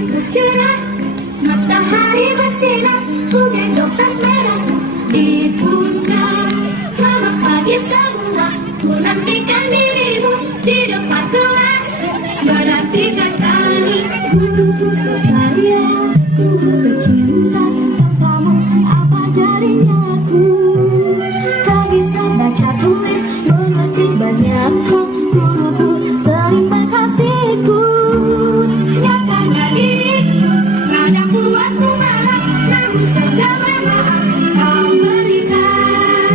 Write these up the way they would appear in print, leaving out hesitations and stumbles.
begitu cerah, matahari bersinar, ku gendong tas merahku di pundak. Selamat pagi semua, ku nantikan dirimu di depan kelas. Perhatikan kami, guru-guru saya, ku bercinta tanpamu, apa jadinya aku? Tak bisa baca tulis, mengerti banyak hal, guruku terima kasihku. Nyatakan diriku, kadang buatmu marah, namun segala maaf kau berikan.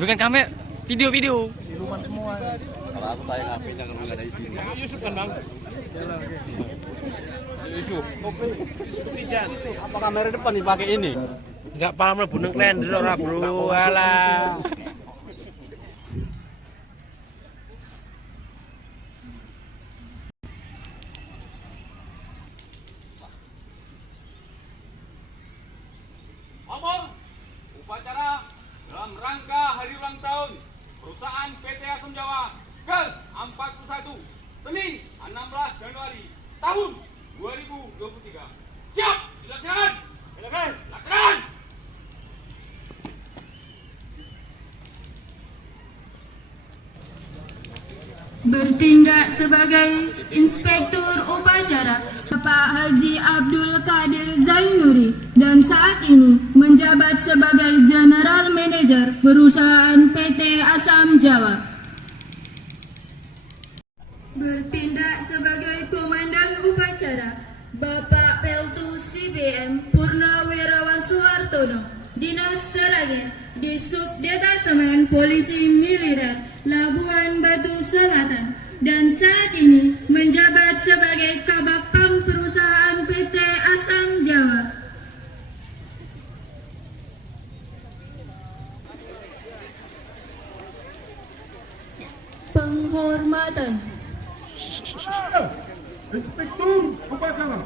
Bukan kamera, video. Siluman semua. Kalau aku sayang HP-nya kalau nggak ada isinya. Yusuf kan bang? Yusuf. Apa kamera depan dipakai ini? Enggak paham lah buneng klender ora bro. Alah. Omong, upacara dalam rangka hari ulang tahun perusahaan PT Asam Jawa ke-41 Senin 16 Januari tahun 2023. Siap, dilaksanakan. Laksanakan. Bertindak sebagai Inspektur Upacara Bapak Haji Abdul Qadir Zainuri dan saat ini menjabat sebagai General Manager Perusahaan PT Asam Jawa. Bertindak sebagai Komandan Upacara Bapak Peltu CBM Purnawirawan Suhartono, Dinas Terakhir di Subdetasemen Polisi Militer Labuan Batu Selatan dan saat ini menjabat sebagai Kabak Pam Perusahaan PT Asam Jawa. Penghormatan. Inspektur Upacara.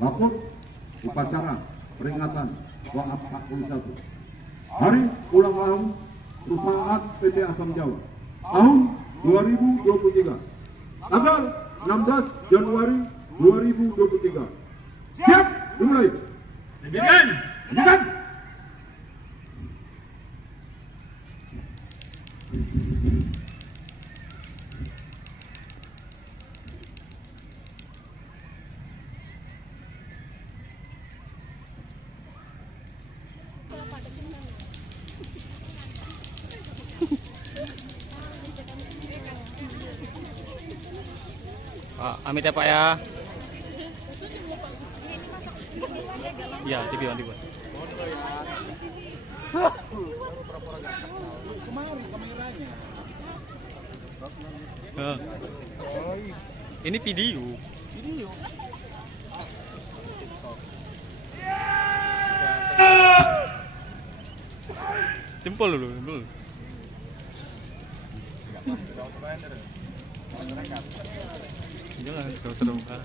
Rapor upacara peringatan Wa'af 41 Hari ulang tahun perusahaan PT Asam Jawa tahun 2023 tanggal 16 Januari 2023. Siap, dimulai. Lanjutkan. Pak, amit ya Pak ya. Iya, TV. Ini video. Jempol dulu, jempol. Jangan seru muka.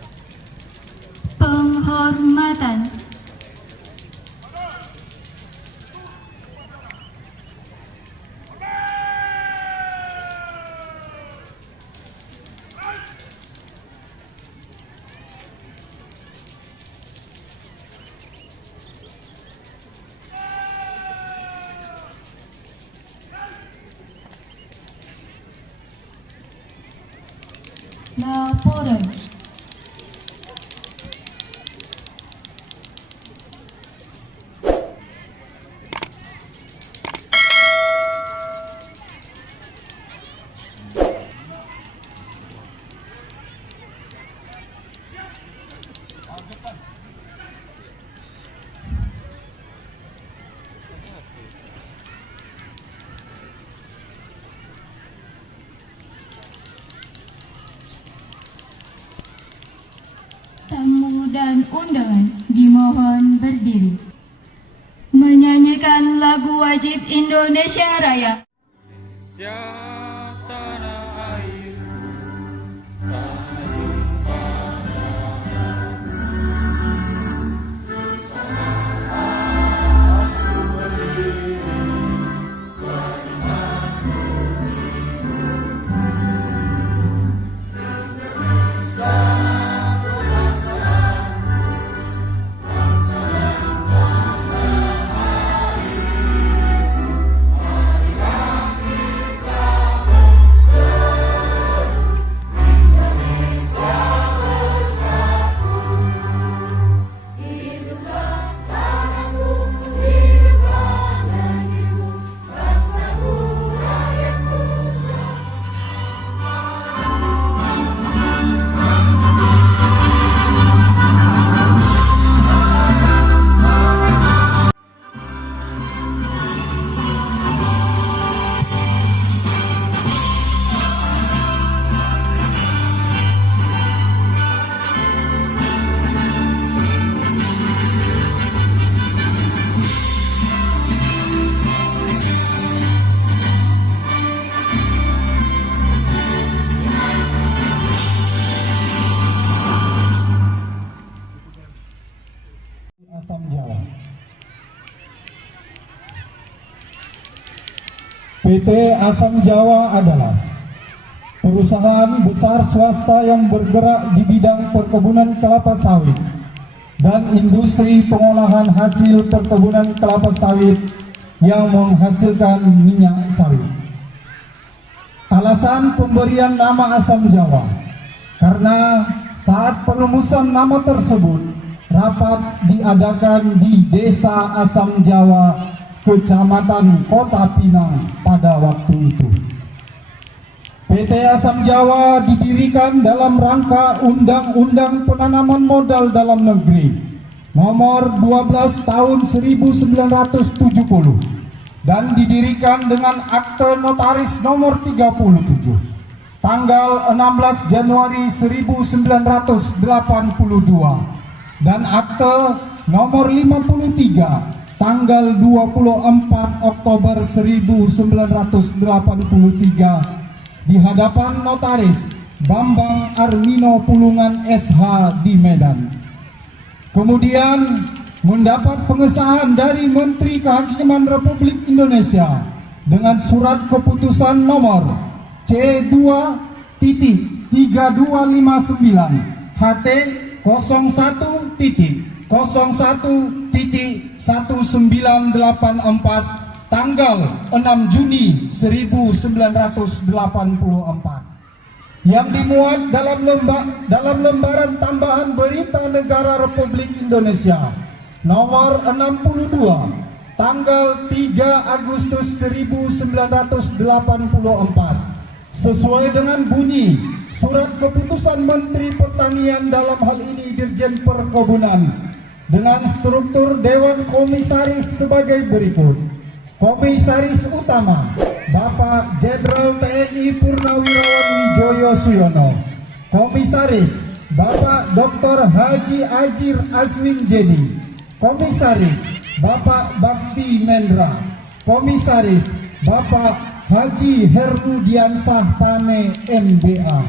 Penghormatan. Laporan. Tamu dan undangan dimohon berdiri. Menyanyikan lagu wajib Indonesia Raya. PT Asam Jawa adalah perusahaan besar swasta yang bergerak di bidang perkebunan kelapa sawit dan industri pengolahan hasil perkebunan kelapa sawit yang menghasilkan minyak sawit. Alasan pemberian nama Asam Jawa karena saat perumusan nama tersebut rapat diadakan di Desa Asam Jawa, Kecamatan Kota Pinang pada waktu itu. PT Asam Jawa didirikan dalam rangka Undang-Undang Penanaman Modal Dalam Negeri Nomor 12 Tahun 1970 dan didirikan dengan akte notaris nomor 37 tanggal 16 Januari 1982 dan akte nomor 53 tanggal 24 Oktober 1983 di hadapan notaris Bambang Armino Pulungan SH di Medan. Kemudian mendapat pengesahan dari Menteri Kehakiman Republik Indonesia dengan surat keputusan nomor C2.3259 HT 01.1984 tanggal 6 Juni 1984 yang dimuat dalam lembaran tambahan Berita Negara Republik Indonesia nomor 62 tanggal 3 Agustus 1984 sesuai dengan bunyi surat keputusan Menteri Pertanian, dalam hal ini Dirjen Perkebunan, dengan struktur Dewan Komisaris sebagai berikut. Komisaris Utama Bapak Jenderal TNI Purnawirawan Wijoyo Suyono. Komisaris Bapak Dr. Haji Azir Azwin Jedi. Komisaris Bapak Bakti Mendra. Komisaris Bapak Haji Hermudiansah Tane MBA.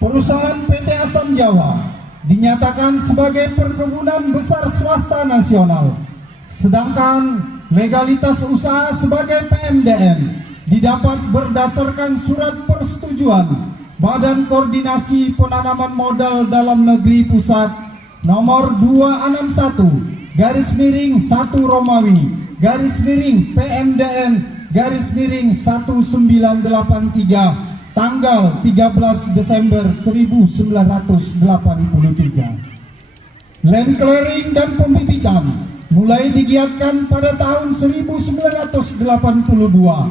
Perusahaan PT Asam Jawa dinyatakan sebagai perkebunan besar swasta nasional, sedangkan legalitas usaha sebagai PMDN didapat berdasarkan surat persetujuan Badan Koordinasi Penanaman Modal Dalam Negeri Pusat nomor 261/1 Romawi /PMDN/1983 tanggal 13 Desember 1983. Land clearing dan pembibitan mulai digiatkan pada tahun 1982.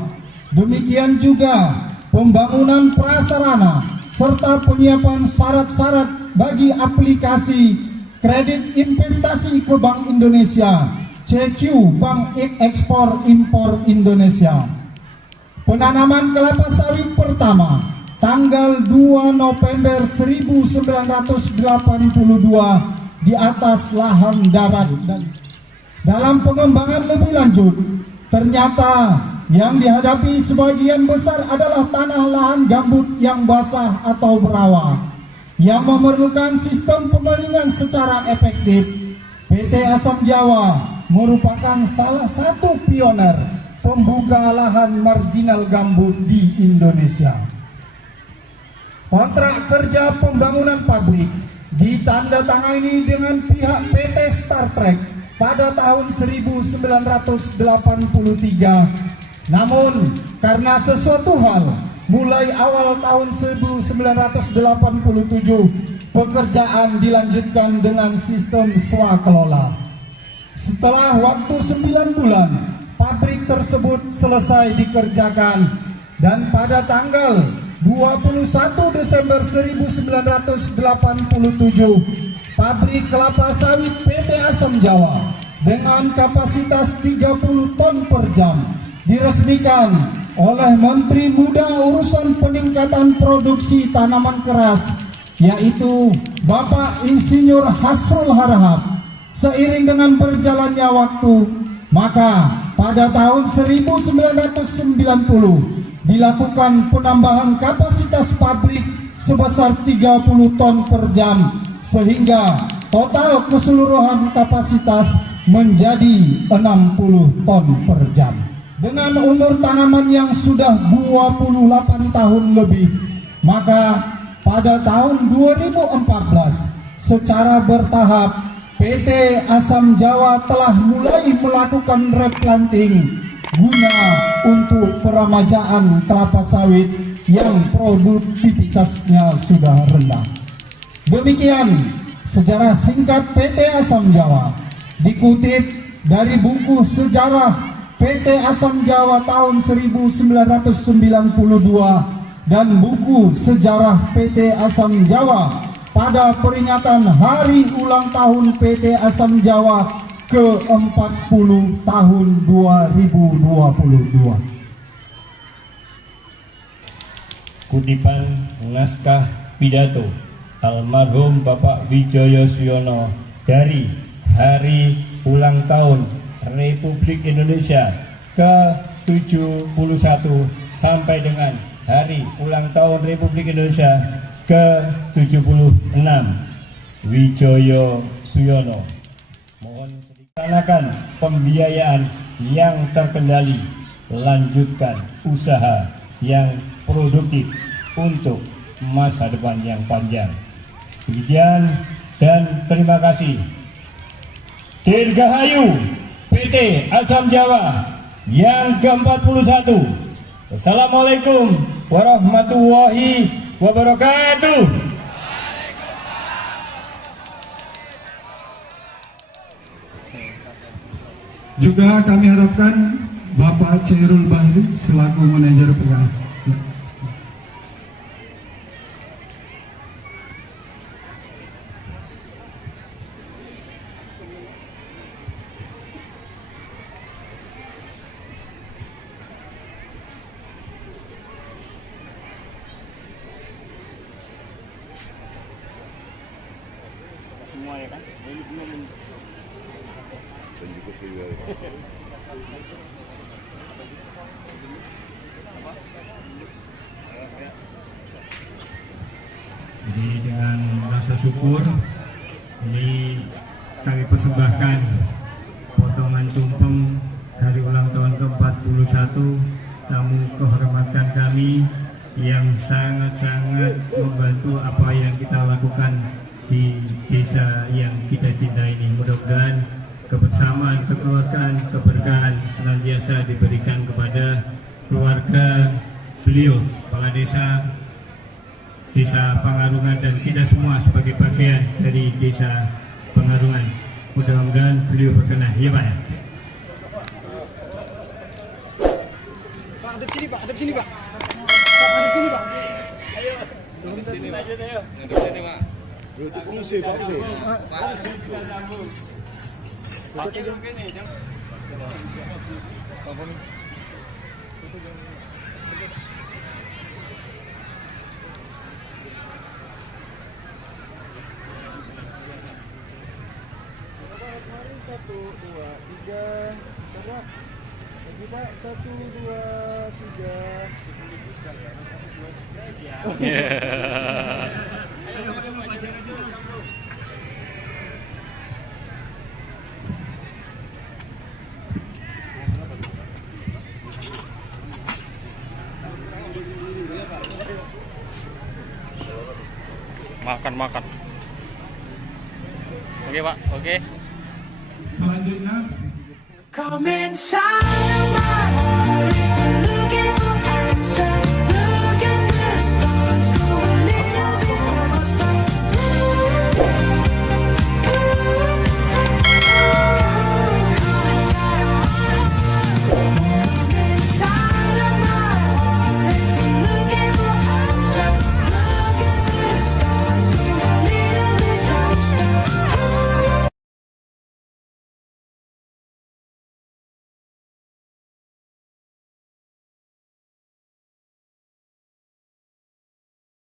Demikian juga pembangunan prasarana serta penyiapan syarat-syarat bagi aplikasi kredit investasi ke Bank Indonesia CQ Bank Ekspor Impor Indonesia. Penanaman kelapa sawit pertama tanggal 2 November 1982 di atas lahan darat. Dalam pengembangan lebih lanjut, ternyata yang dihadapi sebagian besar adalah tanah lahan gambut yang basah atau berawa yang memerlukan sistem pengeringan secara efektif. PT Asam Jawa merupakan salah satu pioner pembuka lahan marginal gambut di Indonesia. Kontrak kerja pembangunan pabrik ditandatangani dengan pihak PT Star Trek pada tahun 1983. Namun karena sesuatu hal mulai awal tahun 1987 pekerjaan dilanjutkan dengan sistem swakelola. Setelah waktu 9 bulan, pabrik tersebut selesai dikerjakan dan pada tanggal 21 Desember 1987, pabrik kelapa sawit PT Asam Jawa dengan kapasitas 30 ton per jam diresmikan oleh Menteri Muda Urusan Peningkatan Produksi Tanaman Keras, yaitu Bapak Insinyur Hasrul Harahap. Seiring dengan berjalannya waktu, maka pada tahun 1990 dilakukan penambahan kapasitas pabrik sebesar 30 ton per jam, sehingga total keseluruhan kapasitas menjadi 60 ton per jam. dengan umur tanaman yang sudah 28 tahun lebih, maka pada tahun 2014 secara bertahap PT Asam Jawa telah mulai melakukan replanting guna untuk peremajaan kelapa sawit yang produktivitasnya sudah rendah. Demikian sejarah singkat PT Asam Jawa, dikutip dari buku sejarah PT Asam Jawa tahun 1992 dan buku sejarah PT Asam Jawa pada peringatan hari ulang tahun PT Asam Jawa ke-40 tahun 2022. Kutipan naskah pidato almarhum Bapak Wijaya Suyono dari hari ulang tahun Republik Indonesia ke-71 sampai dengan hari ulang tahun Republik Indonesia ke-76 Wijaya Suyono. Mohon laksanakan pembiayaan yang terkendali, lanjutkan usaha yang produktif untuk masa depan yang panjang. Demikian dan terima kasih. Dirgahayu PT Asam Jawa yang ke-41. Wassalamualaikum warahmatullahi wabarakatuh. Juga kami harapkan Bapak Chairul Bahri selaku manajer PKAS. Semua ya kan? Jadi dengan rasa syukur ini kami persembahkan potongan tumpeng hari ulang tahun ke-41 tamu kehormatan kami yang sangat-sangat membantu apa yang kita lakukan di desa yang kita cintai ini. Mudah-mudahan kebersamaan, kekeluargaan, keberkahan senantiasa diberikan kepada keluarga beliau, kepala desa Pangarungan, dan kita semua sebagai bagian dari desa Pangarungan. Mudah-mudahan beliau berkenan. Ya Pak ya. Pak, hadap sini Pak, hadap sini Pak. Pak, hadap sini Pak. Ayo. Hadap sini aja deh. Hadap sini Pak. Berarti fungsi Pak. Pakai dong gini, jangan. Satu, dua, tiga, gerak. Lagi Pak, 1, 2, 3. Makan. Oke Pak, oke. Selanjutnya Come inside.